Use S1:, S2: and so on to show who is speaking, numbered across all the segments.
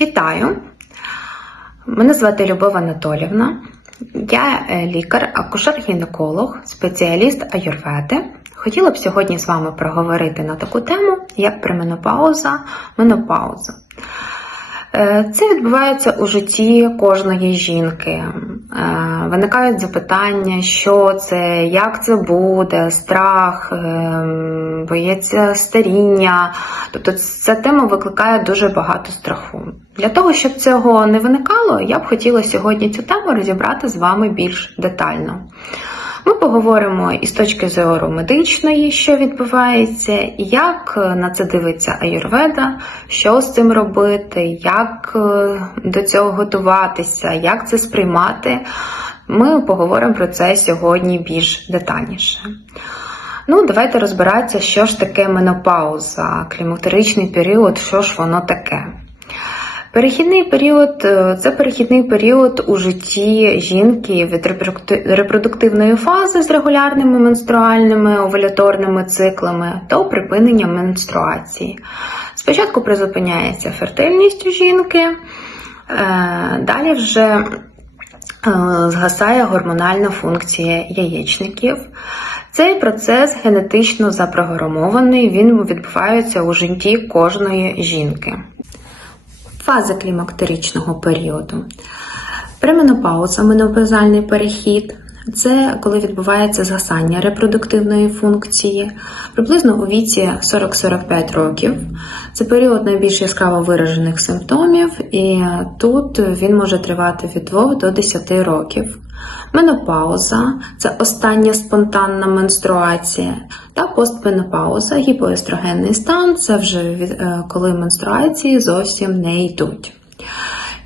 S1: Вітаю! Мене звати Любов Анатолівна. Я е, лікар, акушер-гінеколог, спеціаліст аюрведи. Хотіла б сьогодні з вами проговорити на таку тему, як применопауза, менопауза. Е, Це відбувається у житті кожної жінки. Е, Виникають запитання, що це, як це буде, страх, е, боїться старіння. Тобто ця тема викликає дуже багато страху. Для того, щоб цього не виникало, я б хотіла сьогодні цю тему розібрати з вами більш детально. Ми поговоримо із точки зору медичної, що відбувається, як на це дивиться аюрведа, що з цим робити, як е, до цього готуватися, як це сприймати. Ми поговоримо про це сьогодні більш детальніше. Ну, давайте розбиратися, що ж таке менопауза, клімактеричний період, що ж воно таке. Перехідний період е, це перехідний період у житті жінки від репродуктивної фази з регулярними менструальними овуляторними циклами до припинення менструації. Спочатку призупиняється фертильність у жінки, е, далі вже е, згасає гормональна функція яєчників. Цей процес генетично запрограмований, він відбувається у житті кожної жінки. Фази клімактеричного періоду. Пременопауза, менопаузальний перехід. Це коли відбувається згасання репродуктивної функції, приблизно у віці 40-45 років. Це період найбільш яскраво виражених симптомів, і тут він може тривати від 2 до 10 років. Менопауза це остання спонтанна менструація, та постменопауза, гіпоестрогенний стан це вже е, коли менструації зовсім не йдуть.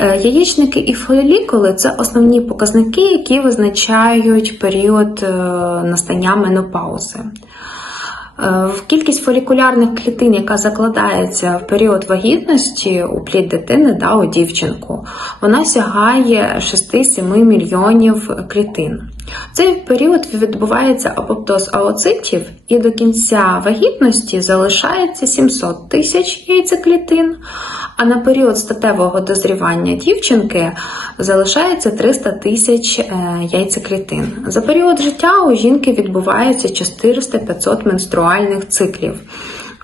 S1: Е, Яєчники і фолікули це основні показники, які визначають період е, настання менопаузи. Е, Кількість фолікулярних клітин, яка закладається в період вагітності у плід дитини, да, у дівчинку, вона сягає 6-7 мільйонів клітин. Цей період відбувається апоптоз аоцитів, і до кінця вагітності залишається 700 тисяч яйцеклітин, а на період статевого дозрівання дівчинки залишається 300 тисяч е, яйцеклітин. За період життя у жінки відбувається 400-500 менструальних циклів.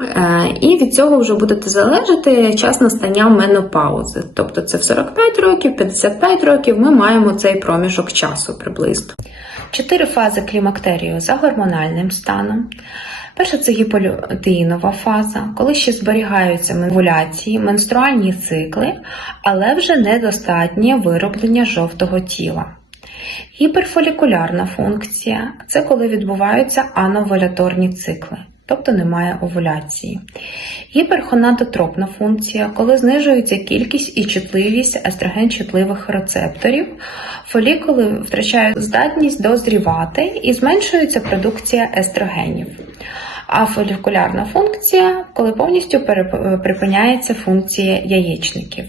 S1: Е, І від цього вже буде залежати час настання менопаузи. Тобто це в 45 років, 55 років ми маємо цей проміжок часу приблизно. Чотири фази клімактерію за гормональним станом. Перша це гіполютеїнова фаза, коли ще зберігаються овуляції, менструальні цикли, але вже недостатнє вироблення жовтого тіла. Гіперфолікулярна функція це коли відбуваються ановуляторні цикли, тобто немає овуляції. Гіперхонатотропна функція, коли знижується кількість і чутливість естроген-чутливих рецепторів, фолікули втрачають здатність дозрівати і зменшується продукція естрогенів. А фолікулярна функція, коли повністю припиняється функція яєчників.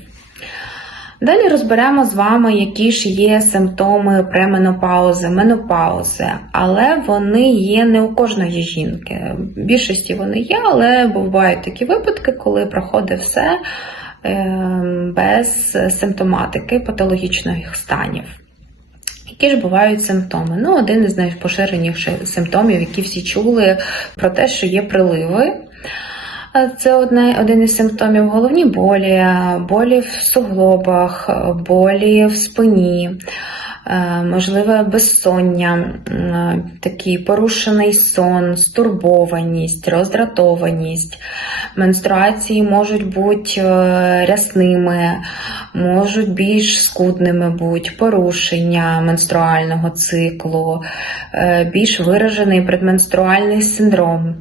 S1: Далі розберемо з вами, які ж є симптоми пременопаузи, менопаузи, але вони є не у кожної жінки. В більшості вони є, але бувають такі випадки, коли проходить все е, без симптоматики патологічних станів. Які ж бувають симптоми? Ну, один із найпоширеніших симптомів, які всі чули про те, що є приливи. Це одне, один із симптомів головні болі, болі в суглобах, болі в спині, можливе безсоння, такий порушений сон, стурбованість, роздратованість. Менструації можуть бути е, рясними, можуть більш скудними бути, порушення менструального циклу, е, більш виражений предменструальний синдром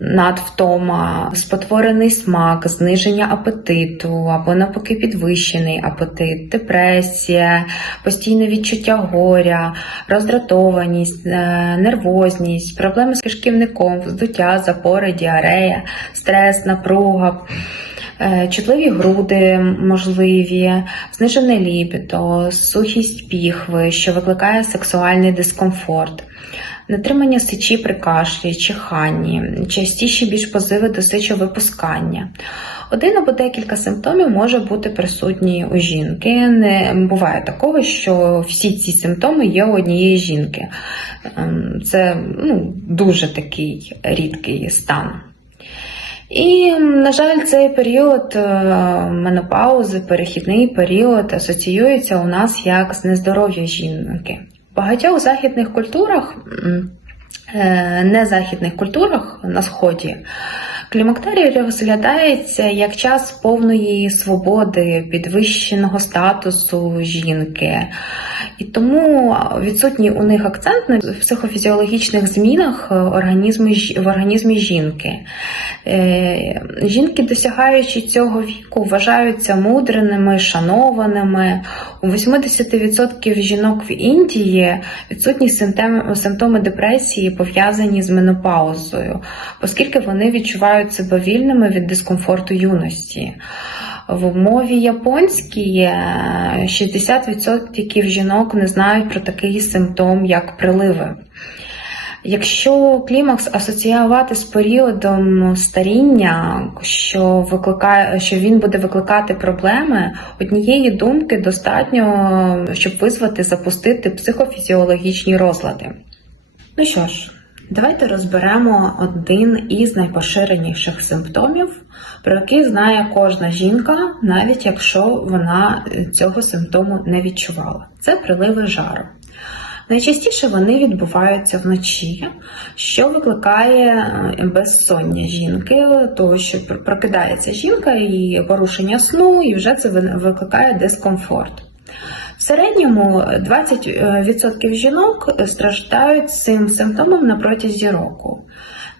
S1: надвтома, спотворений смак, зниження апетиту або навпаки підвищений апетит, депресія, постійне відчуття горя, роздратованість, е, нервозність, проблеми з кишківником, вздуття, запори, діарея, стрес, напруга. е, Чутливі груди можливі, знижене лібідо, сухість піхви, що викликає сексуальний дискомфорт, нетримання сечі при кашлі, чиханні, частіші більш позиви до сечовипускання. Один або декілька симптомів може бути присутні у жінки. Не буває такого, що всі ці симптоми є у однієї жінки. Ем, Це ну, дуже такий рідкий стан. І, на жаль, цей період е, менопаузи, перехідний період асоціюється у нас як з нездоров'я жінки. Багатьох західних культурах, е, незахідних культурах на сході, клімактерій розглядається як час повної свободи, підвищеного статусу жінки. І тому відсутній у них акцент на психофізіологічних змінах е, в організмі жінки. Е, Жінки, досягаючи цього віку, вважаються мудреними, шанованими. У 80% жінок в Індії відсутні симптоми, депресії пов'язані з менопаузою, оскільки вони відчувають себе вільними від дискомфорту юності. В мові японській е, 60% жінок не знають про такий симптом, як приливи. Якщо клімакс асоціювати з періодом старіння, що викликає, що він буде викликати проблеми, однієї думки достатньо, щоб визвати запустити психофізіологічні розлади. Ну що ж, давайте розберемо один із найпоширеніших симптомів, про який знає кожна жінка, навіть якщо вона цього симптому не відчувала. Це приливи жару. Найчастіше вони відбуваються вночі, що викликає е, безсоння жінки, тому що прокидається жінка і порушення сну, і вже це викликає дискомфорт. В середньому 20% жінок страждають цим симптомом на протязі року.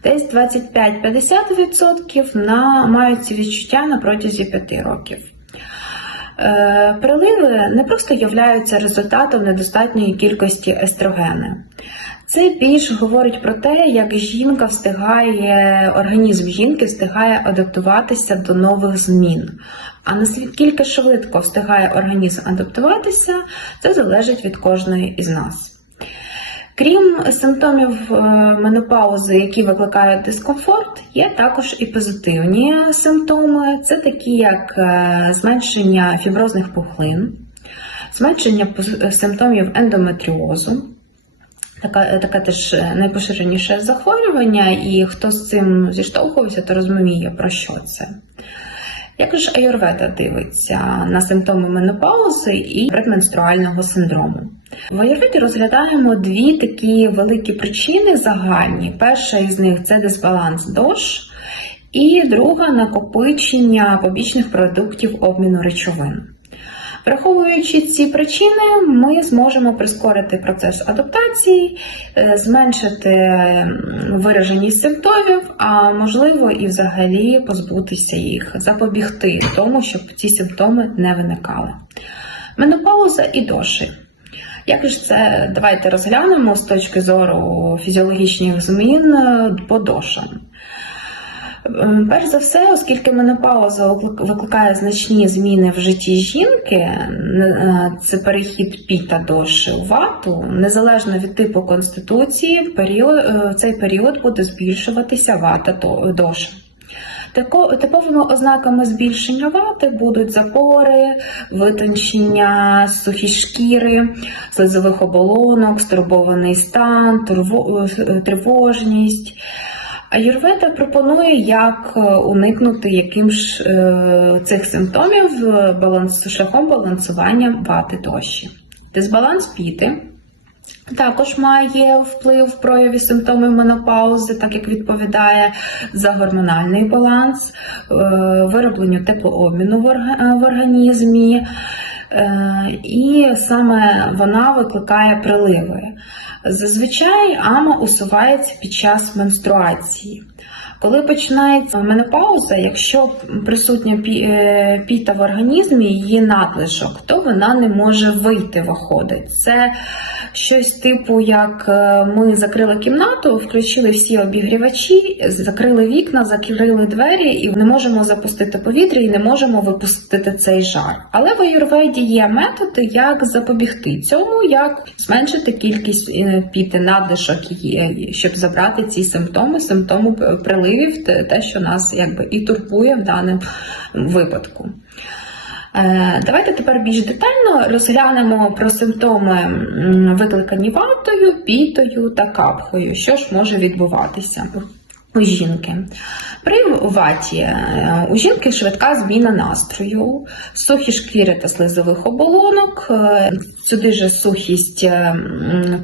S1: Десь 25-50% на, мають ці відчуття на протязі 5 років. Е, Приливи не просто являються результатом недостатньої кількості естрогени. Це більш говорить про те, як жінка встигає, організм жінки встигає адаптуватися до нових змін. А наскільки швидко встигає організм адаптуватися, це залежить від кожної із нас. Крім симптомів е, менопаузи, які викликають дискомфорт, є також і позитивні симптоми. Це такі, як е, зменшення фіброзних пухлин, зменшення симптомів ендометріозу. Така, таке теж найпоширеніше захворювання, і хто з цим зіштовхувався, то розуміє, про що це. Як ж дивиться на симптоми менопаузи і предменструального синдрому? В аюрведі розглядаємо дві такі великі причини загальні. Перша із них це дисбаланс дош, і друга накопичення побічних продуктів обміну речовин. Враховуючи ці причини, ми зможемо прискорити процес адаптації, е, зменшити вираженість симптомів, а можливо і взагалі позбутися їх, запобігти тому, щоб ці симптоми не виникали. Менопауза і доші. Як ж це давайте розглянемо з точки зору фізіологічних змін е, по дошам. Ем, Перш за все, оскільки менопауза викликає значні зміни в житті жінки, е, це перехід піта у вату, незалежно від типу конституції, період, е, в цей період буде збільшуватися вата. Тако- Типовими ознаками збільшення вати будуть запори, витончення сухі шкіри, слизових оболонок, стурбований стан, е, тривожність. Аюрведа пропонує, як е, уникнути яким ж е, цих симптомів е, баланс, шляхом балансування вати дощі. Дисбаланс піти також має вплив в прояві симптомів менопаузи, так як відповідає за гормональний баланс, виробленню теплообміну в організмі. І саме вона викликає приливи. Зазвичай ама усувається під час менструації. Коли починається менопауза, якщо присутня е, піта в організмі, її надлишок, то вона не може вийти, виходить. Це щось типу, як е, ми закрили кімнату, включили всі обігрівачі, закрили вікна, закрили двері і не можемо запустити повітря і не можемо випустити цей жар. Але в аюрведі є методи, як запобігти цьому, як зменшити кількість е, піти надлишок, щоб забрати ці симптоми, симптоми приливів, те, що нас якби і турбує в даному випадку. Е, Давайте тепер більш детально розглянемо про симптоми, викликані ватою, пітою та капхою. Що ж може відбуватися у жінки? При ваті е, у жінки швидка зміна настрою, сухі шкіри та слизових оболонок, е, сюди же сухість е,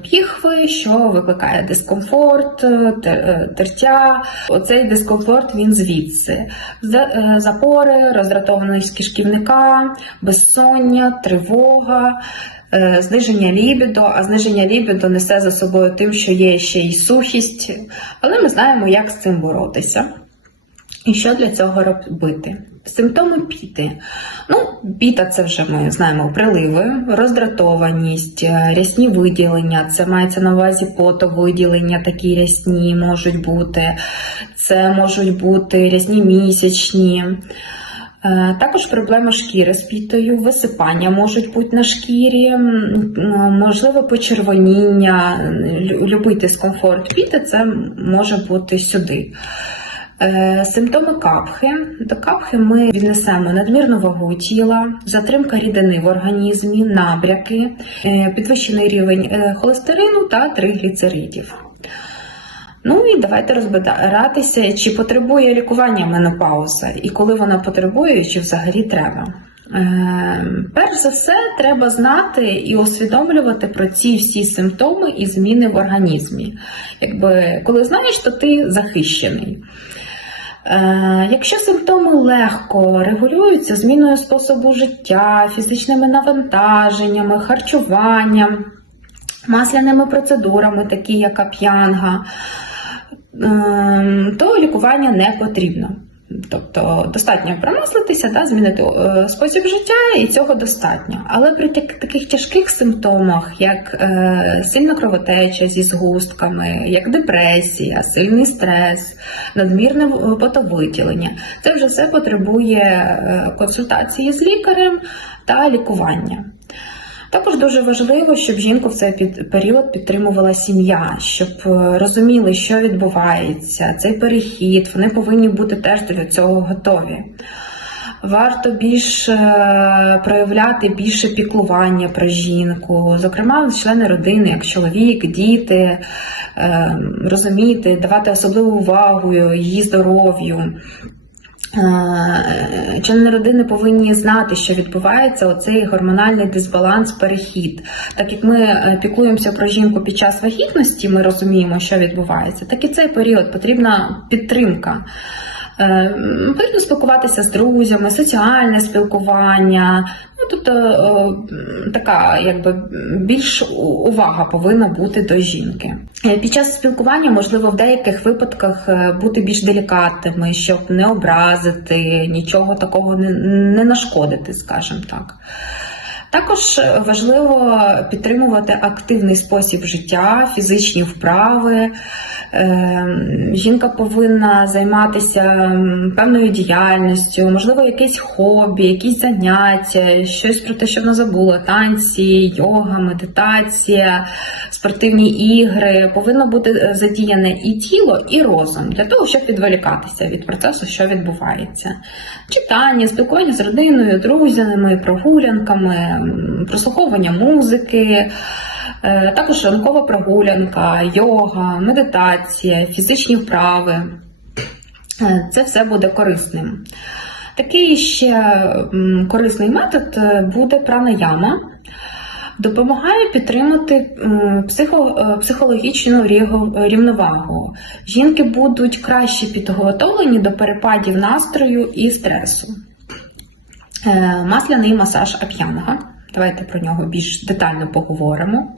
S1: піхви, що викликає дискомфорт, те- тертя. Оцей дискомфорт він звідси. Запори, роздратованість кишківника, безсоння, тривога. Е, Зниження лібідо, а зниження лібідо несе за собою тим, що є ще й сухість, але ми знаємо, як з цим боротися. І що для цього робити? Симптоми піти. Ну, піта це вже ми знаємо приливи, роздратованість, е, рясні виділення, це мається на увазі потовиділення, такі рясні можуть бути, це можуть бути рясні місячні. Е, Також проблема шкіри з пітою, висипання можуть бути на шкірі, можливо, почервоніння, лю- любий дискомфорт піти, це може бути сюди. Е, Симптоми капхи. До капхи ми віднесемо надмірну вагу тіла, затримка рідини в організмі, набряки, е, підвищений рівень холестерину та тригліцеридів. Ну і давайте розбиратися, чи потребує лікування менопауза, і коли вона потребує, чи взагалі треба. Е, Перш за все, треба знати і усвідомлювати про ці всі симптоми і зміни в організмі. Якби коли знаєш, то ти захищений. Е, Якщо симптоми легко регулюються зміною способу життя, фізичними навантаженнями, харчуванням, масляними процедурами, такі як ап'янга, то лікування не потрібно. Тобто достатньо промислитися, да, змінити е, спосіб життя, і цього достатньо. Але при так- таких тяжких симптомах, як е, сильна кровотеча зі згустками, як депресія, сильний стрес, надмірне в- потовиділення, це вже все потребує е, консультації з лікарем та лікування. Також дуже важливо, щоб жінку в цей під- період підтримувала сім'я, щоб е, розуміли, що відбувається, цей перехід, вони повинні бути теж до цього готові. Варто більш е, проявляти більше піклування про жінку, зокрема члени родини, як чоловік, діти, е, розуміти, давати особливу увагу її здоров'ю. Е, Члени родини повинні знати, що відбувається оцей гормональний дисбаланс, перехід. Так як ми е, піклуємося про жінку під час вагітності, ми розуміємо, що відбувається, так і цей період потрібна підтримка. Е, Потрібно спілкуватися з друзями, соціальне спілкування. Ну, тобто е, така якби більш увага повинна бути до жінки. Е, Під час спілкування можливо в деяких випадках е, бути більш делікатними, щоб не образити, нічого такого не, нашкодити, скажімо так. Також е, важливо підтримувати активний спосіб життя, фізичні вправи. Е, Жінка повинна займатися певною діяльністю, можливо, якесь хобі, якісь заняття, щось про те, що вона забула, танці, йога, медитація, спортивні ігри. Повинно бути е, задіяне і тіло, і розум для того, щоб відволікатися від процесу, що відбувається. Читання, спілкування з родиною, друзями, прогулянками, прослуховування музики. Е, Також ранкова прогулянка, йога, медитація, фізичні вправи. Е, Це все буде корисним. Такий ще корисний метод е, буде пранаяма. Допомагає підтримати психо, психологічну рівновагу. Жінки будуть краще підготовлені до перепадів настрою і стресу. Масляний масаж ап'янга. Давайте про нього більш детально поговоримо.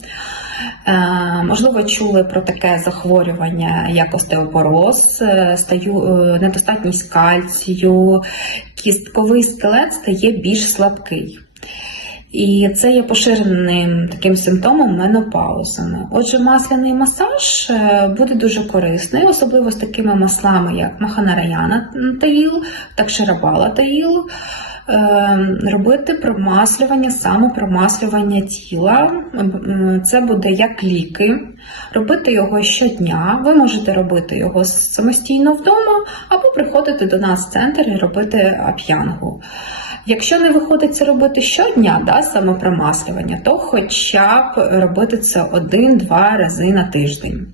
S1: Е, Можливо, чули про таке захворювання, як остеопороз, е, стаю, е, недостатність кальцію, кістковий скелет стає більш слабкий. І це є поширеним таким симптомом менопаузами. Отже, масляний масаж е, буде дуже корисний, особливо з такими маслами, як Маханараяна таїл, такширабала таїл. Е, Робити промаслювання, саме промаслювання тіла. Це буде як ліки. Робити його щодня. Ви можете робити його самостійно вдома, або приходити до нас в центр і робити ап'янгу. Якщо не виходить це робити щодня, да, саме промаслювання, то хоча б робити це один-два рази на тиждень.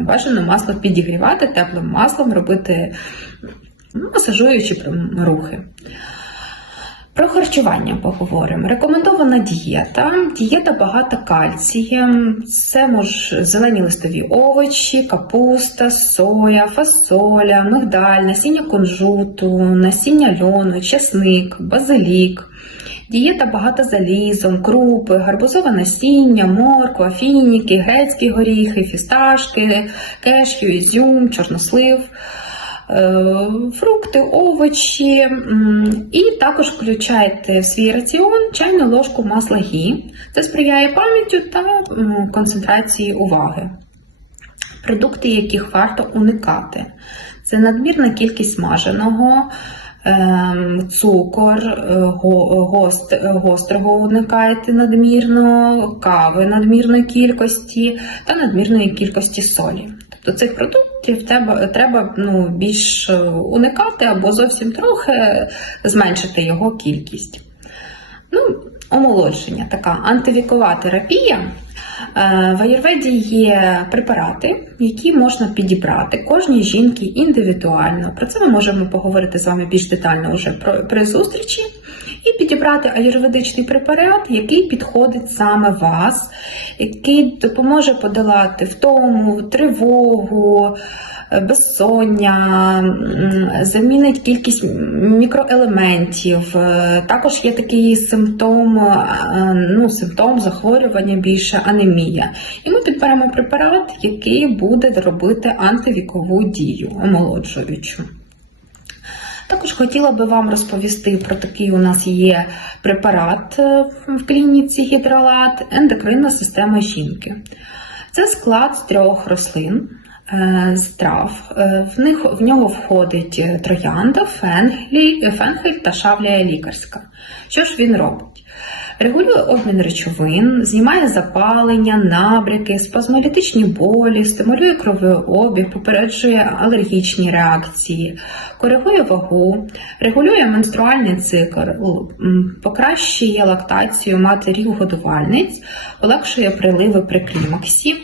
S1: Бажано масло підігрівати теплим маслом, робити масажуючі рухи. Про харчування поговоримо. Рекомендована дієта. Дієта багата кальцієм. Це мож зелені листові овочі, капуста, соя, фасоля, мигдаль, насіння кунжуту, насіння льону, чесник, базилік. Дієта багата залізом, крупи, гарбузове насіння, морква, фініки, грецькі горіхи, фісташки, кешю, ізюм, чорнослив. Е, фрукти, овочі, і також включайте в свій раціон чайну ложку масла гі. Це сприяє пам'яттю та концентрації уваги. Продукти, яких варто уникати, це надмірна кількість смаженого, цукор, е, гост, гострого уникайте надмірно, кави надмірної кількості та надмірної кількості солі. Тобто цих продуктів треба, треба ну, більш е, уникати або зовсім трохи зменшити його кількість. Ну, омолодження, така антивікова терапія. Е, В аюрведі є препарати, які можна підібрати кожній жінці індивідуально. Про це ми можемо поговорити з вами більш детально вже при зустрічі. І підібрати аюрведичний препарат, який підходить саме вас, який допоможе подолати втому, тривогу, безсоння, замінить кількість мікроелементів. Е, Також є такий симптом, е, ну, симптом захворювання більше анемія. І ми підберемо препарат, який буде робити антивікову дію, омолоджуючу. Також хотіла би вам розповісти про такий у нас є препарат е, в клініці гідролат, ендокринна система жінки. Це склад з трьох рослин. Е, З трав. Е, В, них, в нього входить е, троянда, фенхель, та шавлія лікарська. Що ж він робить? Регулює обмін речовин, знімає запалення, набряки, спазмолітичні болі, стимулює кровообіг, попереджує алергічні реакції, коригує вагу, регулює менструальний цикл, покращує лактацію матерів-годувальниць, полегшує приливи при клімаксі.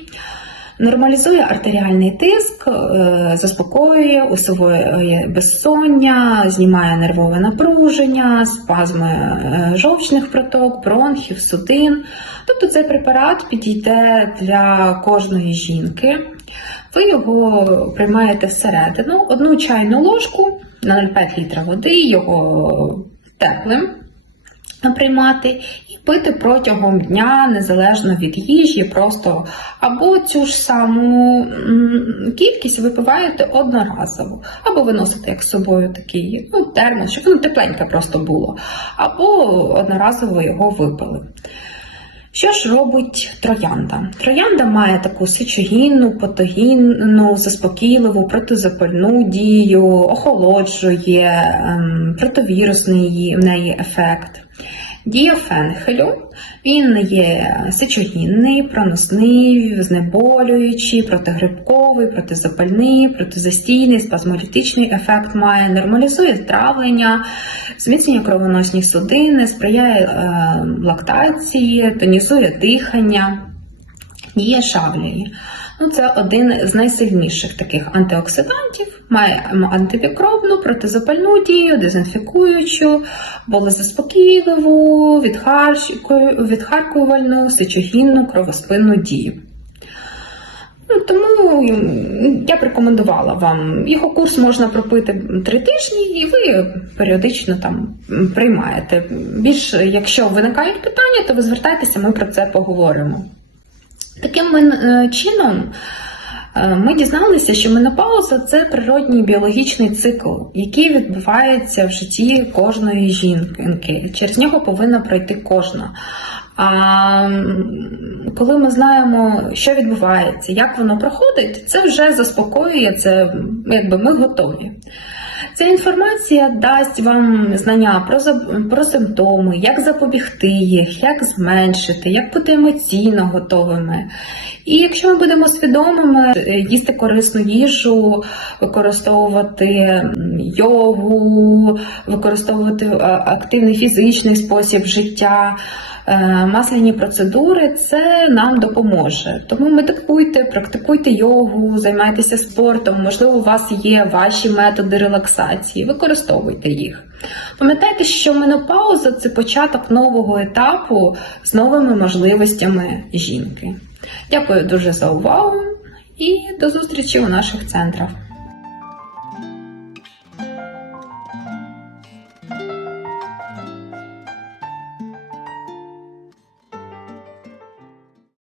S1: Нормалізує артеріальний тиск, е, заспокоює, усуває безсоння, знімає нервове напруження, спазми е, жовчних проток, бронхів, судин. Тобто цей препарат підійде для кожної жінки. Ви його приймаєте всередину, одну чайну ложку на 0,5 літра води, його теплим приймати і пити протягом дня, незалежно від їжі, просто або цю ж саму кількість випиваєте одноразово, або виносите як з собою такий ну, термос, щоб воно тепленьке просто було, або одноразово його випили. Що ж робить троянда? Троянда має таку сечогінну, патогінну, заспокійливу, протизапальну дію, охолоджує, ем, противірусний в неї ефект. Дія фенхелю, він є сечогінний, проносний, знеболюючий, протигрибковий, протизапальний, протизастійний, спазмолітичний ефект має, нормалізує травлення, зміцнює кровоносні судини, сприяє е, лактації, тонізує дихання, діє шавлії. Ну, це один з найсильніших таких антиоксидантів, має антимікробну, протизапальну дію, дезінфікуючу, болезаспокійливу, відхаркувальну, сечогінну, кровоспинну дію. Ну, тому я б рекомендувала вам. Його курс можна пропити три тижні, і ви періодично там приймаєте. Більш, якщо виникають питання, то ви звертайтеся, ми про це поговоримо. Таким е, чином Е, Ми дізналися, що менопауза це природній біологічний цикл, який відбувається в житті кожної жінки. Через нього повинна пройти кожна. А коли ми знаємо, що відбувається, як воно проходить, це вже заспокоює, це якби ми готові. Ця інформація дасть вам знання про, про симптоми, як запобігти їх, як зменшити, як бути емоційно готовими. І якщо ми будемо свідомими, е, їсти корисну їжу, використовувати йогу, використовувати е, активний фізичний спосіб життя, е, масляні процедури, це нам допоможе. Тому медитуйте, практикуйте йогу, займайтеся спортом. Можливо, у вас є ваші методи релаксації, використовуйте їх. Пам'ятайте, що менопауза це початок нового етапу з новими можливостями жінки. Дякую дуже за увагу і до зустрічі у наших центрах.